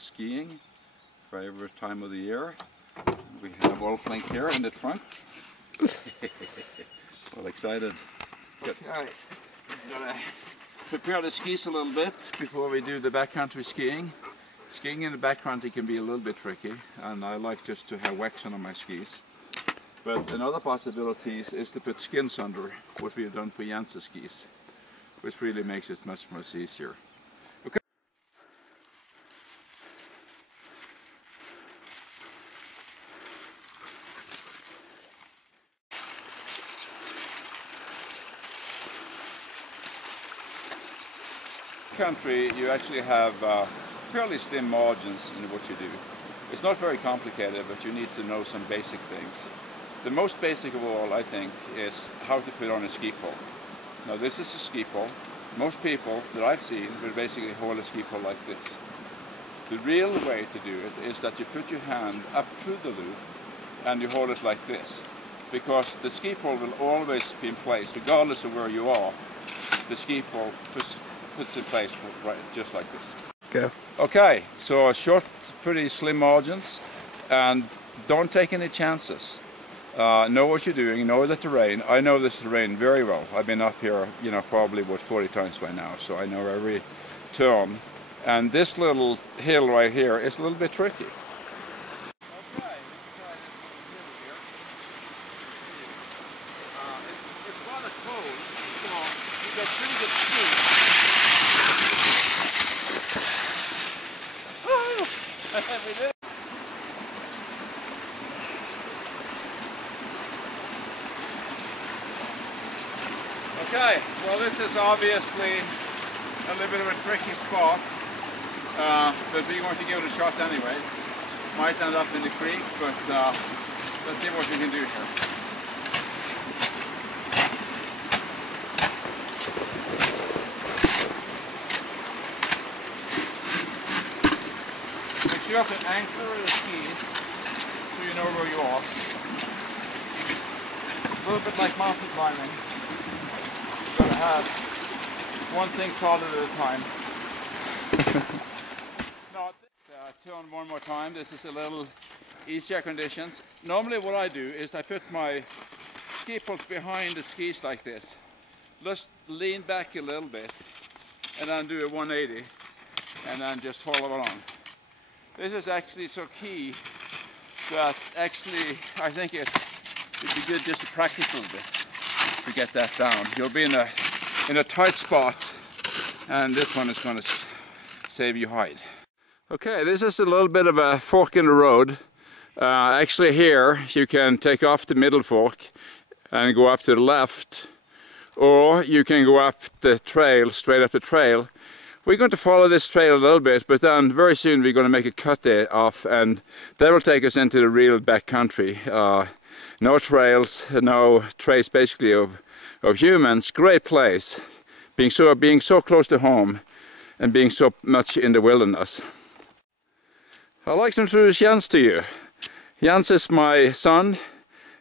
skiing, favorite time of the year. We have all Flink here in the trunk. Well excited. Good. Okay. Gotta prepare the skis a little bit before we do the backcountry skiing. Skiing in the backcountry can be a little bit tricky, and I like just to have wax on my skis. But another possibility is to put skins under, what we have done for Jens' skis, which really makes it much easier. Okay. Country, you actually have fairly slim margins in what you do. It's not very complicated, but you need to know some basic things. The most basic of all, I think, is how to put on a ski pole. Now this is a ski pole. Most people that I've seen will basically hold a ski pole like this. The real way to do it is that you put your hand up through the loop and you hold it like this. Because the ski pole will always be in place, regardless of where you are. The ski pole puts in place right, just like this. Go. Okay, so short, pretty slim margins, and don't take any chances. Know what you're doing, know the terrain. I know this terrain very well. I've been up here, you know, probably about 40 times by now, so I know every turn. And this little hill right here is a little bit tricky. Okay, it's rather cold, so you get pretty good speed. We did. Okay, well this is obviously a little bit of a tricky spot, but we're going to give it a shot anyway. Might end up in the creek, but let's see what we can do here. Make sure you have to anchor the skis so you know where you are. A little bit like mountain climbing. Gotta have one thing solid at a time. Now, turn one more time. This is a little easier conditions. Normally what I do is I put my ski poles behind the skis like this. Just lean back a little bit and then do a 180 and then just follow along. This is actually so key that actually I think it'd be good just to practice a little bit to get that down. You'll be in a tight spot, and this one is going to save you height. Okay, this is a little bit of a fork in the road. Actually here you can take off the middle fork and go up to the left, or you can go up the trail, straight up the trail. We're going to follow this trail a little bit, but then very soon we're going to make a cut there off, and that will take us into the real backcountry. No trails, no trace basically of humans. Great place, being so close to home and being so much in the wilderness. I'd like to introduce Jens to you. Jens is my son,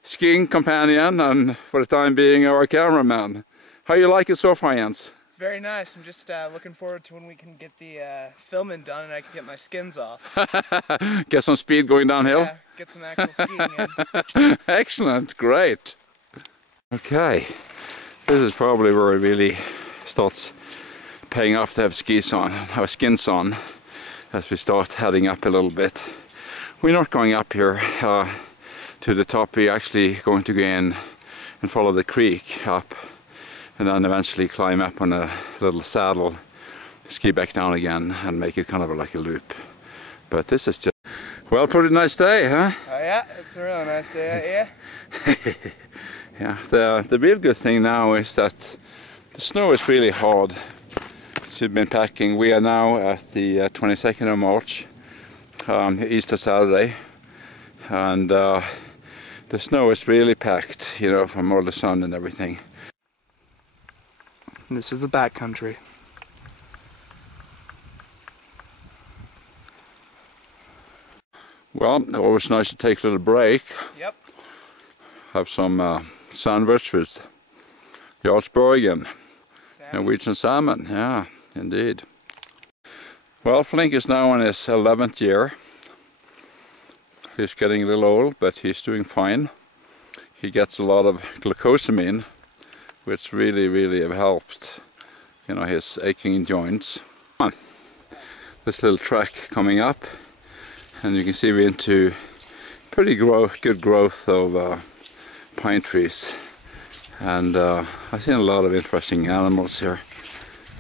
skiing companion, and for the time being our cameraman. How you like it so far, Jens? Very nice. I'm just looking forward to when we can get the filming done and I can get my skins off. Get some speed going downhill? Yeah, get some actual skiing in. Excellent, great. Okay, this is probably where it really starts paying off to have skis on, have skins on, as we start heading up a little bit. We're not going up here to the top, we're actually going to go in and follow the creek up, and then eventually climb up on a little saddle, ski back down again and make it kind of like a loop. But this is just, well, pretty nice day, huh? Oh yeah, it's a really nice day out here. Yeah, the real good thing now is that the snow is really hard. We've been packing. We are now at the 22nd of March, Easter Saturday, and the snow is really packed, you know, from all the sun and everything. And this is the backcountry. Well, always nice to take a little break. Yep. Have some sandwich with Jarlsberg and Norwegian salmon. Yeah, indeed. Well, Flink is now in his 11th year. He's getting a little old, but he's doing fine. He gets a lot of glucosamine, which really have helped, you know, his aching joints. This little track coming up, and you can see we're into pretty good growth of pine trees. And I've seen a lot of interesting animals here,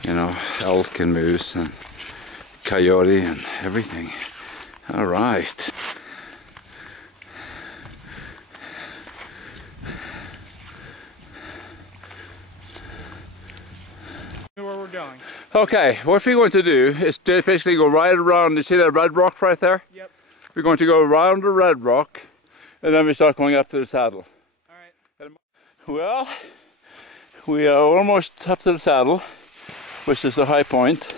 you know, elk and moose and coyote and everything. All right. Where we're going. Okay, what we're going to do is basically go right around. You see that red rock right there? Yep. We're going to go around the red rock, and then we start going up to the saddle. All right. Well, we are almost up to the saddle, which is the high point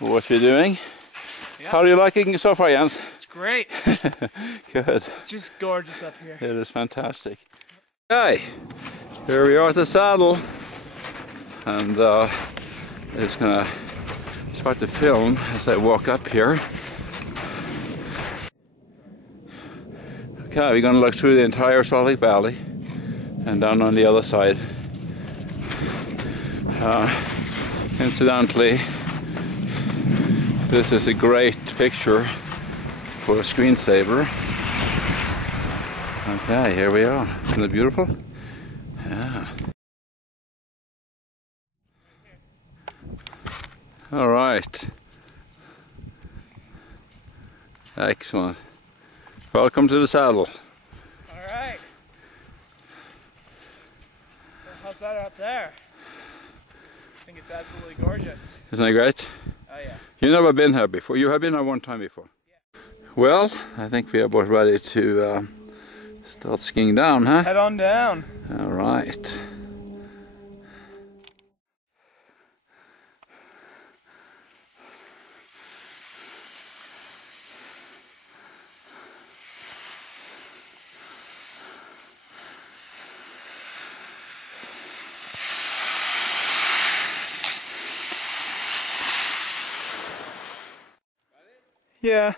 of what we're doing. Yep. How are you liking it so far, Jens? It's great. Good. Just gorgeous up here. It is fantastic. Okay, here we are at the saddle, and it's gonna start to film as I walk up here. Okay, we're gonna look through the entire Salt Lake Valley and down on the other side. Incidentally, this is a great picture for a screensaver. Okay, here we are. Isn't it beautiful? Yeah. All right. Excellent. Welcome to the saddle. All right. How's that up there? I think it's absolutely gorgeous. Isn't it great? Oh yeah. You've never been here before. You have been here one time before. Yeah. Well, I think we are both ready to start skiing down, huh? Head on down. All right. Yeah.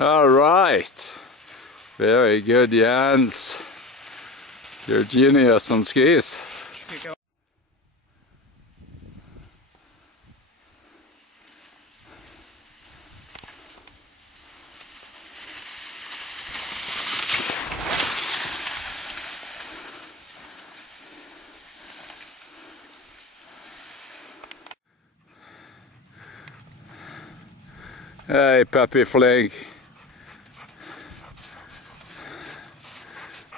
All right. Very good, Jens. You're a genius on skis. Hey, Puppy Flink.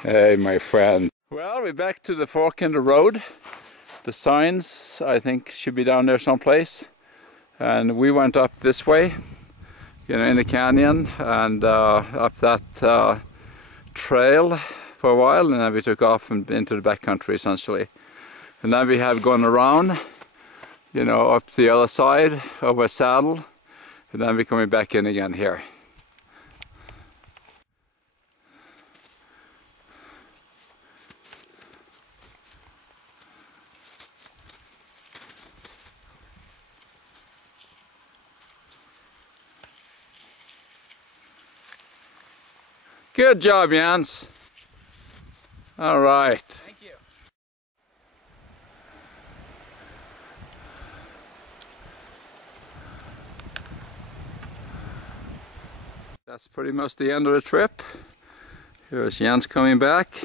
Hey, my friend. Well, we're back to the fork in the road. The signs, I think, should be down there someplace. And we went up this way, you know, in the canyon, and up that trail for a while, and then we took off and into the backcountry, essentially. And then we have gone around, you know, up the other side, over a saddle, and then we're coming back in again here. Good job, Jens. All right. Thank you. That's pretty much the end of the trip. Here's Jens coming back.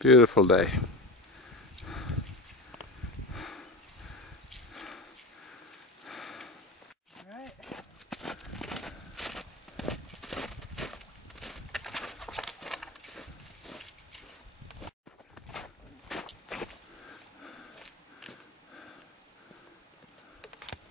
Beautiful day.